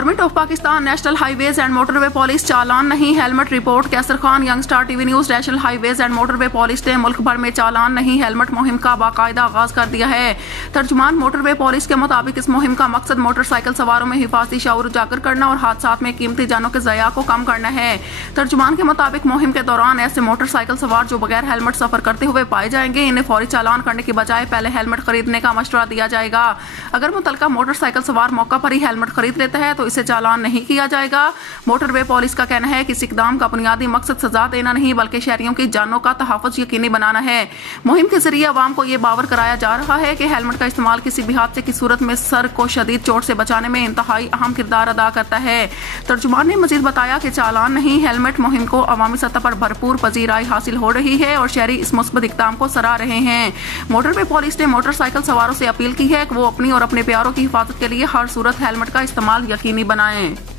Government of Pakistan national highways and motorway police चालान नहीं helmet report. Kaiser Khan, young star TV news. National highways and motorway police ने मुल्क भर में चालान नहीं हेलमेट मुहिम का बाकायदा आगाज कर दिया है। तर्जुमान मोटरवे पुलिस के मुताबिक इस मुहिम का मकसद मोटरसाइकिल सवारों में हिफाजती शऊर उजागर करना और हादसात में कीमती जानों के ज़या को कम करना है। तर्जुमान के मुताबिक मुहिम के दौरान ऐसे मोटरसाइकिल सवार जो बगैर हेलमेट सफर करते हुए पाए जाएंगे, इन्हें फौरी चालान करने की बजाय पहले हेलमेट खरीदने का मशवरा दिया जाएगा। अगर मुतलका मोटरसाइकिल सवार मौका पर ही हेलमेट खरीद लेता है तो इसे चालान नहीं किया जाएगा। मोटरवे पुलिस का कहना है कि इस इकदाम का बुनियादी मकसद सजा देना नहीं बल्कि शहरियों की जानों का तहफ़्फ़ुज़ यकीनी बनाना है। मुहिम के जरिए अवाम को ये बावर कराया जा रहा है कि हेलमेट का इस्तेमाल किसी भी हादसे की सूरत में सर को शदीद चोट से बचाने में इंतहाई अहम किरदार अदा करता है। तर्जुमान ने मजीद बताया कि चालान नहीं हेलमेट मुहिम को अवामी सतह पर भरपूर पजीराई हासिल हो रही है और शहरी इस मुस्बत इकदाम को सराह रहे हैं। मोटरवे पुलिस ने मोटरसाइकिल सवारों से अपील की है कि वो अपनी और अपने प्यारों की हिफाजत के लिए हर सूरत हेलमेट का इस्तेमाल यकीनी बनाएं।